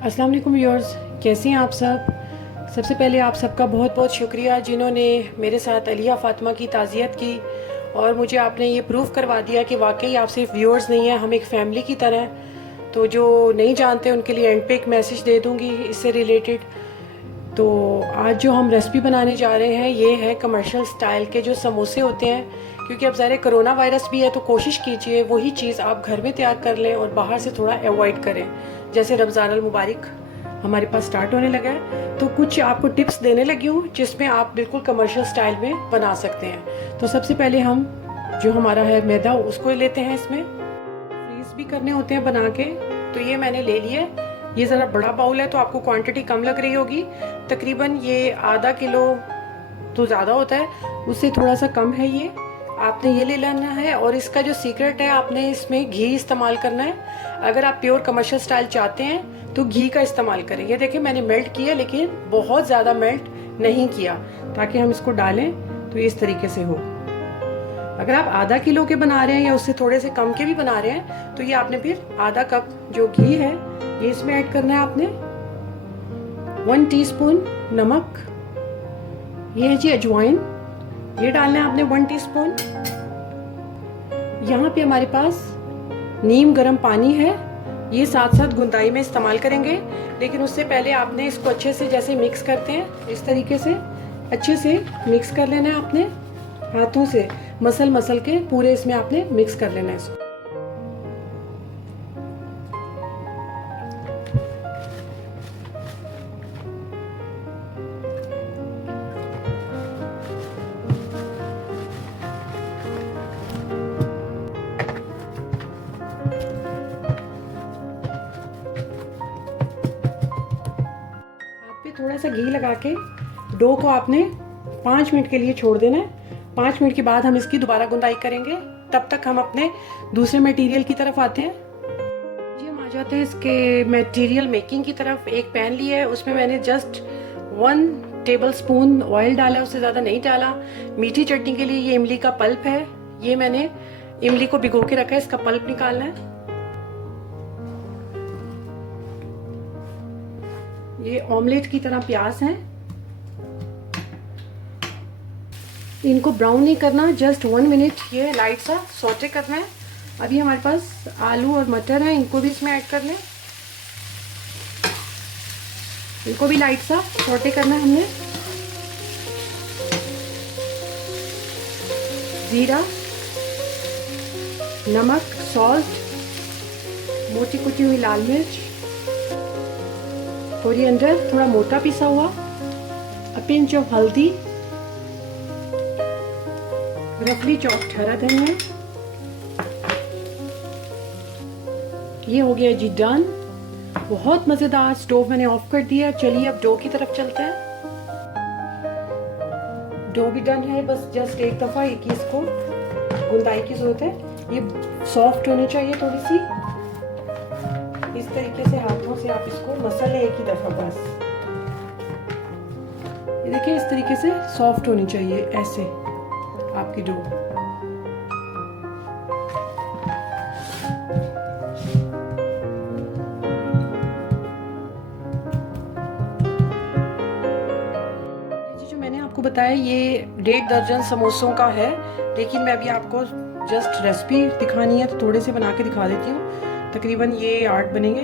अस्सलाम वालेकुम व्यूअर्स, कैसे हैं आप सब। सबसे पहले आप सबका बहुत बहुत शुक्रिया जिन्होंने मेरे साथ अलिया फ़ातिमा की ताज़ियत की और मुझे आपने ये प्रूव करवा दिया कि वाकई आप सिर्फ व्यूअर्स नहीं हैं, हम एक फ़ैमिली की तरह हैं। तो जो नहीं जानते उनके लिए एंड पे एक मैसेज दे दूँगी इससे रिलेटेड। तो आज जो हम रेसिपी बनाने जा रहे हैं ये है कमर्शियल स्टाइल के जो समोसे होते हैं, क्योंकि अब ज़ाहिर कोरोना वायरस भी है तो कोशिश कीजिए वही चीज़ आप घर में तैयार कर लें और बाहर से थोड़ा अवॉइड करें। जैसे रमज़ान अल मुबारक हमारे पास स्टार्ट होने लगा है तो कुछ आपको टिप्स देने लगी हूँ जिसमें आप बिल्कुल कमर्शियल स्टाइल में बना सकते हैं। तो सबसे पहले हम जो हमारा है मैदा उसको लेते हैं, इसमें फ्रीज भी करने होते हैं बना के। तो ये मैंने ले लिया, ये ज़रा बड़ा बाउल है तो आपको क्वांटिटी कम लग रही होगी, तकरीबन ये आधा किलो तो ज़्यादा होता है, उससे थोड़ा सा कम है ये। आपने ये ले लेना है और इसका जो सीक्रेट है आपने इसमें घी इस्तेमाल करना है। अगर आप प्योर कमर्शियल स्टाइल चाहते हैं तो घी का इस्तेमाल करें। ये देखिए मैंने मेल्ट किया लेकिन बहुत ज़्यादा मेल्ट नहीं किया ताकि हम इसको डालें तो इस तरीके से हो। अगर आप आधा किलो के बना रहे हैं या उससे थोड़े से कम के भी बना रहे हैं तो ये आपने फिर आधा कप जो घी है ये इसमें ऐड करना है आपने। 1 टीस्पून नमक, ये है जी अजवाइन, ये डालना है आपने 1 टीस्पून। यहाँ पे हमारे पास नीम गर्म पानी है, ये साथ साथ गुंदाई में इस्तेमाल करेंगे, लेकिन उससे पहले आपने इसको अच्छे से जैसे मिक्स करते हैं इस तरीके से अच्छे से मिक्स कर लेना है आपने हाथों से, मसल के पूरे इसमें आपने मिक्स कर लेना है इसको। थोड़ा सा घी लगा के डो को आपने 5 मिनट के लिए छोड़ देना है। 5 मिनट के बाद हम इसकी दोबारा गुंदाई करेंगे। तब तक हम अपने दूसरे मटेरियल की तरफ आते हैं जी। हम आ जाते हैं इसके मटेरियल मेकिंग की तरफ। एक पैन लिया है, उसमें मैंने जस्ट 1 टेबलस्पून ऑयल डाला है, उससे ज़्यादा नहीं डाला। मीठी चटनी के लिए ये इमली का पल्प है, ये मैंने इमली को भिगो के रखा है, इसका पल्प निकालना है। ये ऑमलेट की तरह प्याज हैं, इनको ब्राउन नहीं करना, जस्ट 1 मिनट ये लाइट सा सौटे करना है। अभी हमारे पास आलू और मटर हैं, इनको भी इसमें ऐड कर लें, इनको भी लाइट सा सौटे करना है हमने। जीरा, नमक, सॉल्ट, मोटी कुटी हुई लाल मिर्च, कोरिएंडर थोड़ा मोटा पिसा हुआ, अ पिंच ऑफ हल्दी, रफली चॉप्ड हरा धनिया। ये हो गया जी डन, बहुत मजेदार। स्टोव मैंने ऑफ कर दिया। चलिए अब डो की तरफ चलते हैं। डो भी डन है, बस जस्ट एक दफा एक ही इसको गुंदाई की जरूरत है। ये सॉफ्ट होनी चाहिए थोड़ी सी, इस तरीके से हाथों से आप इसको मसल लें एक ही दफा बस। ये देखिए इस तरीके से सॉफ्ट होनी चाहिए ऐसे आपकी डो। जो मैंने आपको बताया ये 1.5 दर्जन समोसों का है, लेकिन मैं अभी आपको जस्ट रेसिपी दिखानी है तो थोड़े से बना के दिखा देती हूँ। तकरीबन ये 8 बनेंगे।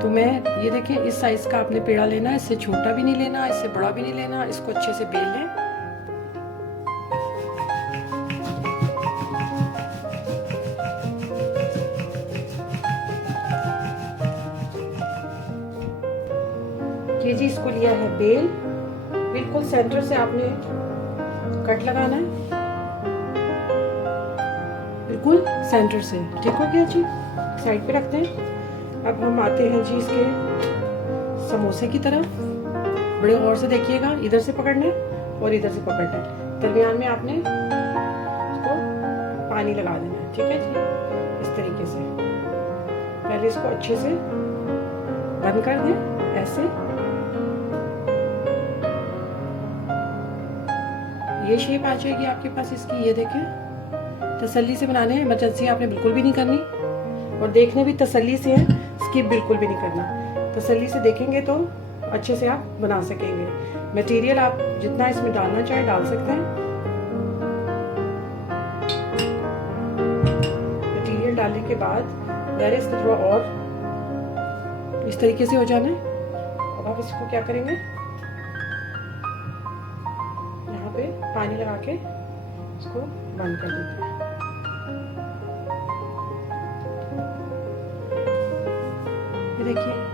तो मैं ये देखें इस साइज का आपने पेड़ा लेना है, इससे छोटा भी नहीं लेना, इससे बड़ा भी नहीं लेना। इसको अच्छे से बेल लें। ये जी इसको लिया है बेल, बिल्कुल सेंटर से आपने कट लगाना है, बिल्कुल सेंटर से। ठीक हो गया जी, साइड पे रखते हैं। अब हम आते हैं जी इसके समोसे की तरफ। बड़े गौर से देखिएगा, इधर से पकड़ना है और इधर से पकड़ना है। दरमियान में आपने इसको पानी लगा देना है, ठीक है जी। इस तरीके से पहले इसको अच्छे से बंद कर दें ऐसे। ये शेप आ जाएगी आपके पास इसकी। ये देखें, तसल्ली से बनाने, इमरजेंसी आपने बिल्कुल भी नहीं करनी और देखने भी तसल्ली से है, स्किप बिल्कुल भी नहीं करना। तसल्ली से देखेंगे तो अच्छे से आप बना सकेंगे। मटेरियल आप जितना इसमें डालना चाहें डाल सकते हैं। मटेरियल डालने के बाद ज़रा इसको थोड़ा और इस तरीके से हो जाना है। अब आप इसको क्या करेंगे, यहाँ पे पानी लगा के इसको बंद कर देते हैं। ये देखिए